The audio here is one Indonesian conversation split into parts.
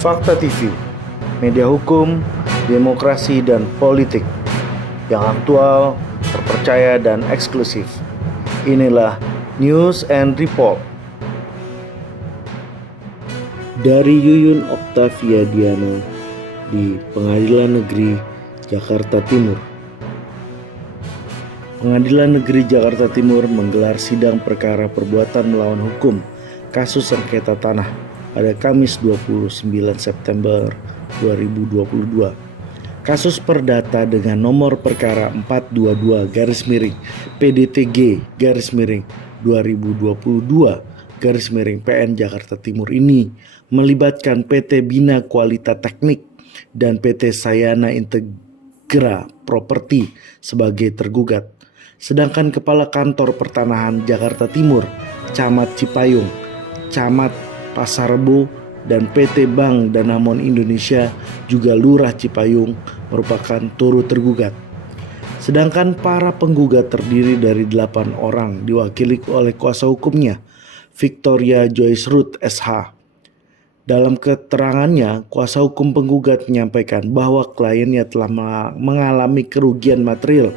Fakta TV, media hukum, demokrasi, dan politik yang aktual, terpercaya, dan eksklusif. Inilah News and Report dari Yuyun Octavia Diana di Pengadilan Negeri Jakarta Timur. Pengadilan Negeri Jakarta Timur menggelar sidang perkara perbuatan melawan hukum kasus sengketa tanah pada Kamis 29 September 2022. Kasus perdata dengan nomor perkara 422/PDTG/2022/PN Jakarta Timur ini melibatkan PT Bina Qualita Teknik dan PT Sayana Integra Properti sebagai tergugat. Sedangkan Kepala Kantor Pertanahan Jakarta Timur, Camat Cipayung, Camat Pasar Rebo, dan PT Bank Danamon Indonesia juga Lurah Cipayung merupakan turut tergugat. Sedangkan para penggugat terdiri dari 8 orang diwakili oleh kuasa hukumnya, Victoria Joyce Ruth SH. Dalam keterangannya, kuasa hukum penggugat menyampaikan bahwa kliennya telah mengalami kerugian material,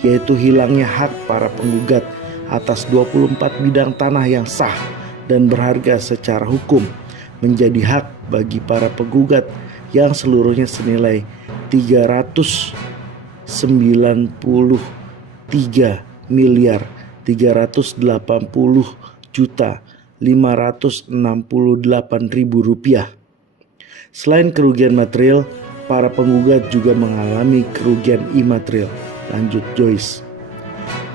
yaitu hilangnya hak para penggugat atas 24 bidang tanah yang sah dan berharga secara hukum menjadi hak bagi para penggugat yang seluruhnya senilai 393.380.568.000 rupiah. Selain kerugian material, para penggugat juga mengalami kerugian imaterial. Lanjut Joyce.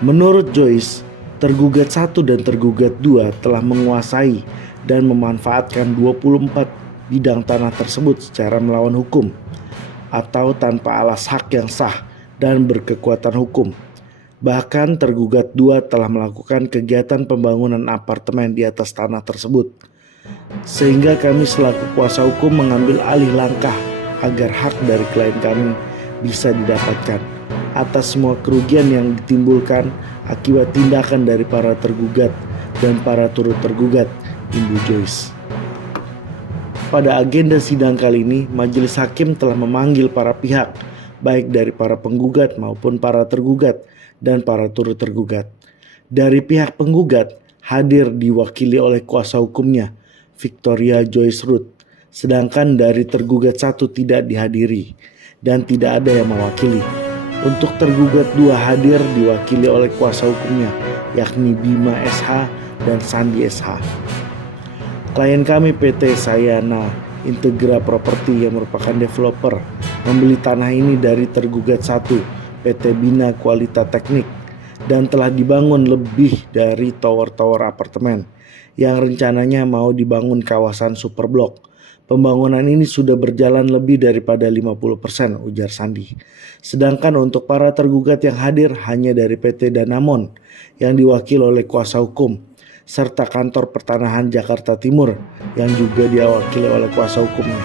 Menurut Joyce, tergugat 1 dan tergugat 2 telah menguasai dan memanfaatkan 24 bidang tanah tersebut secara melawan hukum atau tanpa alas hak yang sah dan berkekuatan hukum. Bahkan tergugat 2 telah melakukan kegiatan pembangunan apartemen di atas tanah tersebut. Sehingga kami selaku kuasa hukum mengambil alih langkah agar hak dari klien kami bisa didapatkan atas semua kerugian yang ditimbulkan akibat tindakan dari para tergugat dan para turut tergugat, Ibu Joyce. Pada agenda sidang kali ini, majelis hakim telah memanggil para pihak, baik dari para penggugat maupun para tergugat dan para turut tergugat. Dari pihak penggugat hadir diwakili oleh kuasa hukumnya, Victoria Joyce Ruth, sedangkan dari tergugat 1 tidak dihadiri dan tidak ada yang mewakili. Untuk tergugat 2 hadir diwakili oleh kuasa hukumnya, yakni Bima SH dan Sandi SH. Klien kami PT Sayana Integra Properti yang merupakan developer membeli tanah ini dari tergugat 1, PT Bina Qualita Teknik, dan telah dibangun lebih dari tower-tower apartemen yang rencananya mau dibangun kawasan superblok. Pembangunan ini sudah berjalan lebih daripada 50%, ujar Sandi. Sedangkan untuk para tergugat yang hadir hanya dari PT Danamon yang diwakili oleh kuasa hukum, serta Kantor Pertanahan Jakarta Timur yang juga diwakili oleh kuasa hukumnya.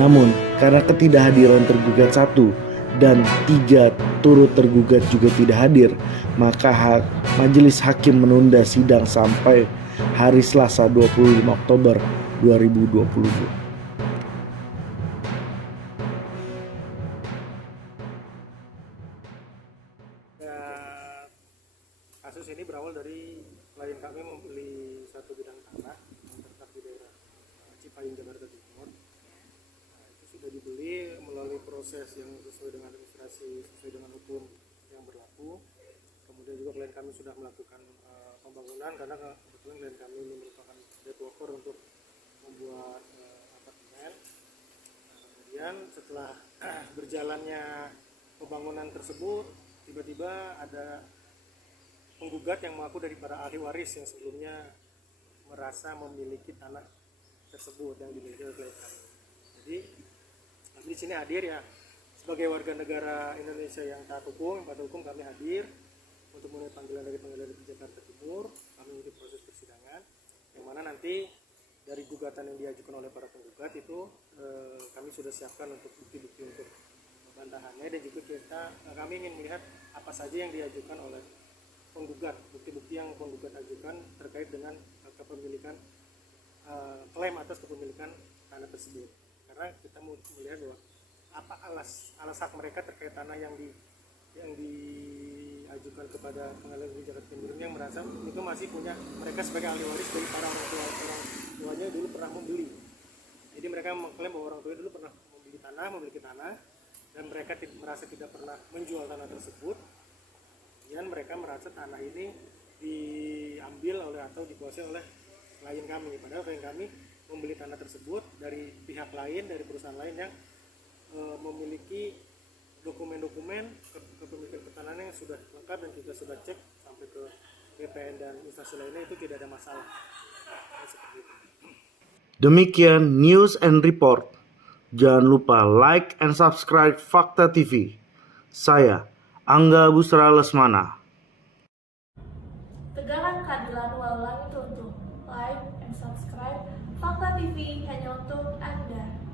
Namun, karena ketidakhadiran tergugat 1 dan 3 turut tergugat juga tidak hadir, maka majelis hakim menunda sidang sampai hari Selasa 25 Oktober 2022. Kasus ini berawal dari klien kami membeli satu bidang tanah yang terletak di daerah Cipayung, Jakarta Timur. Itu sudah dibeli melalui proses yang sesuai dengan administrasi, sesuai dengan hukum yang berlaku. Kemudian juga klien kami sudah melakukan pembangunan karena kebetulan klien kami ini merupakan developer untuk membuat apartemen. Kemudian setelah berjalannya pembangunan tersebut, tiba-tiba ada penggugat yang mengaku dari para ahli waris yang sebelumnya merasa memiliki tanah tersebut yang dimiliki oleh klien kami. Jadi di sini hadir ya sebagai warga negara Indonesia yang taat hukum, kami hadir untuk memenuhi panggilan dari Pengadilan Negeri Jakarta Timur. Kami mengikuti proses persidangan, yang mana nanti dari gugatan yang diajukan oleh para penggugat itu kami sudah siapkan untuk bukti-bukti untuk bantahannya, dan juga kami ingin melihat apa saja yang diajukan oleh penggugat, bukti-bukti yang penggugat ajukan terkait dengan kepemilikan klaim atas kepemilikan tanah tersebut. karena kita melihat bahwa apa alas hak mereka terkait tanah yang diajukan kepada pengadilan negeri Jakarta Timur yang merasa itu masih punya mereka sebagai ahli waris dari para orang tuanya dulu pernah membeli. Jadi mereka mengklaim bahwa orang tuanya dulu pernah memiliki tanah dan mereka merasa tidak pernah menjual tanah tersebut. Dan mereka merasa tanah ini diambil oleh atau dikuasai oleh klien kami, padahal klien kami membeli tanah tersebut dari pihak lain, dari perusahaan lain yang memiliki dokumen-dokumen kepemilikan pertanahan yang sudah lengkap dan kita sudah cek sampai ke BPN dan instansi lainnya, itu tidak ada masalah. Seperti itu. Demikian news and report. Jangan lupa like and subscribe Fakta TV. Saya Angga Busra Lesmana. Tegakkan keadilan walau langit runtuh. Like and subscribe Fakta TV hanya untuk Anda.